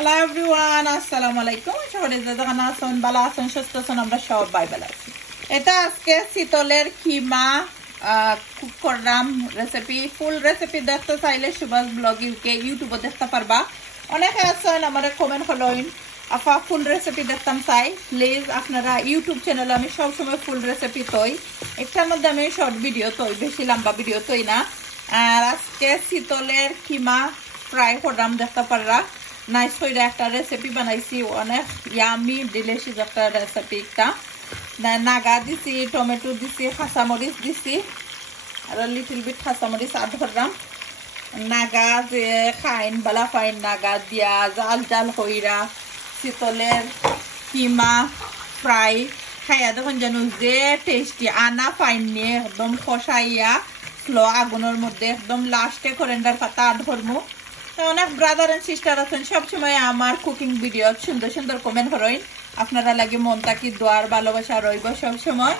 Hello everyone, আসসালামু আলাইকুম। সবাই যেখানে আছেন ভালো আছেন, সুস্থ আছেন, আমরা সবাই ভালো আছি। এটা আজকে শীতলের কিমা কুক করলাম রেসিপি। ফুল রেসিপি দেখতে চাইলে সুভাষ ব্লগ ইউটিউবে দেখতে পারবা। অনেকে আছেন আমার কমেন্ট হলেন আপা ফুল রেসিপি দেখতাম চাই, প্লিজ আপনারা ইউটিউব চ্যানেলে আমি সবসময় ফুল রেসিপি তৈ, একটার মধ্যে আমি শর্ট ভিডিও তৈ, বেশি লম্বা ভিডিও তৈ না। আর আজকে শীতলের কিমা ফ্রাই করলাম, দেখতে পাররা নাইস করে একটা রেসিপি বানাইছি, অনেক ইয়ামি ডিলিশিয়াস একটা রেসিপি। একটা নাগা দিছি, টমেটো দিছি, কাঁচামরিচ দিছি, আর লিটিল বিট কাঁচামরিচ আদ করলাম। নাগা যে খাইন বালা ফাইন নাগা দিয়া জাল জাল হইরা শীতলের কিমা ফ্রাই খাইয়া দেখুন যেন যে টেস্টি আনা ফাইন নিয়ে একদম কষাইয়া স্লো আগুনের মধ্যে একদম লাস্টে করেন্ডার পাতা ধরমু। অনেক ব্রাদার এন্ড সিস্টার আছেন সবসময় আমার কুকিং ভিডিও সুন্দর সুন্দর কমেন্ট করেন, আপনারা লাগে মন তাকি দোয়ার ভালোবাসা রইব সবসময়।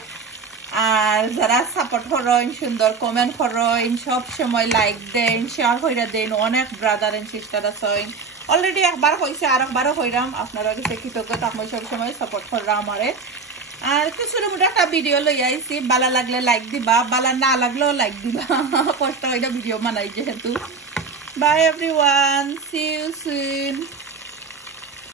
আর যারা সাপোর্ট করেন, সুন্দর কমেন্ট করেন, সবসময় লাইক দেন, শেয়ার করে দেন, অনেক ব্রাদার এন্ড সিস্টার আছেন। অলরেডি একবার হয়েছে, আর একবারও হইলাম, আপনারা কাছে কৃতজ্ঞ থাকবো, সবসময় সাপোর্ট কররা আমারে। আর কিছু একটা ভিডিও লই আইছি, বালা লাগলে লাইক দিবা, বালা না লাগলেও লাইক দিবা, কষ্ট হইলে ভিডিও বানাই যেহেতু। Bye everyone, see you soon.